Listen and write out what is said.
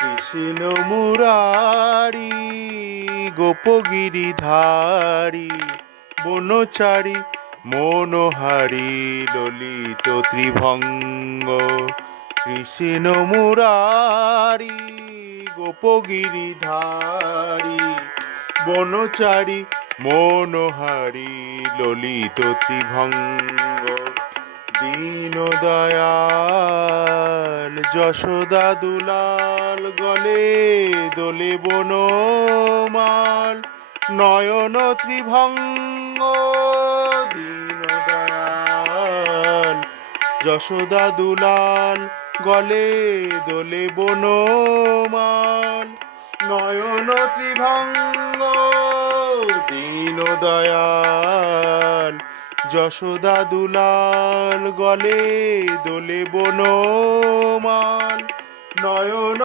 কৃষ্ণ মুরারি গোপগিরিধারী বনচারী মনোহারী ললিত ত্রিভঙ্গ। কৃষ্ণ মুরারি গোপগিরিধারী বনচারী মনোহারী ললিত ত্রিভঙ্গ। দীন দয়াল যশোদা দুলাল গলে দোলে বনমাল নয়ন ত্রিভঙ্গ। দীন দয়াল যশোদা দুলাল গলে দোলে বনমাল নয়ন ত্রিভঙ্গ। দীন দয়াল যশোদা দুলাল গলে দোলে বনমাল নয়ন